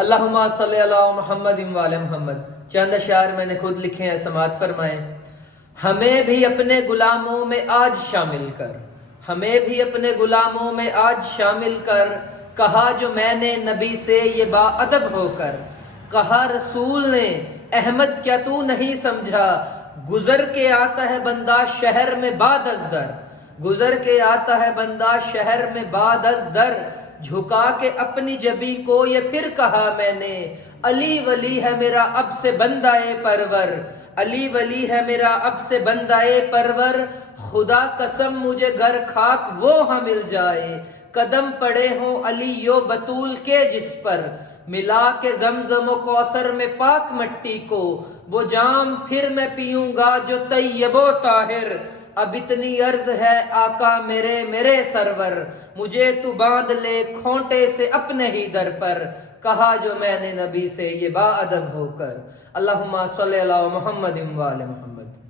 اللہم صلی علی محمد وعلی محمد۔ چند اشعار میں نے خود لکھے ہیں، سماعت فرمائیں۔ ہمیں بھی اپنے غلاموں میں آج شامل کر، ہمیں بھی اپنے غلاموں میں آج شامل کر، کہا جو میں نے نبی سے یہ با ادب ہو کر، کہا رسول نے احمد کیا تو نہیں سمجھا، گزر کے آتا ہے بندہ شہر میں بعد از در، گزر کے آتا ہے بندہ شہر میں بعد از در، جھکا کے اپنی جبی کو یہ پھر کہا میں نے، علی ولی ہے میرا اب سے بندہ پرور، علی ولی ہے میرا اب سے بندہ پرور، خدا قسم مجھے گر خاک وہ ہاں مل جائے، قدم پڑے ہوں علی و بطول کے جس پر، ملا کے زمزم و کوثر میں پاک مٹی کو، وہ جام پھر میں پیوں گا جو طیب و طاہر، اب اتنی عرض ہے آقا میرے میرے سرور، مجھے تو باندھ لے کھونٹے سے اپنے ہی در پر، کہا جو میں نے نبی سے یہ با ادب ہو کر۔ اللہم صلی علی محمد وعلی محمد۔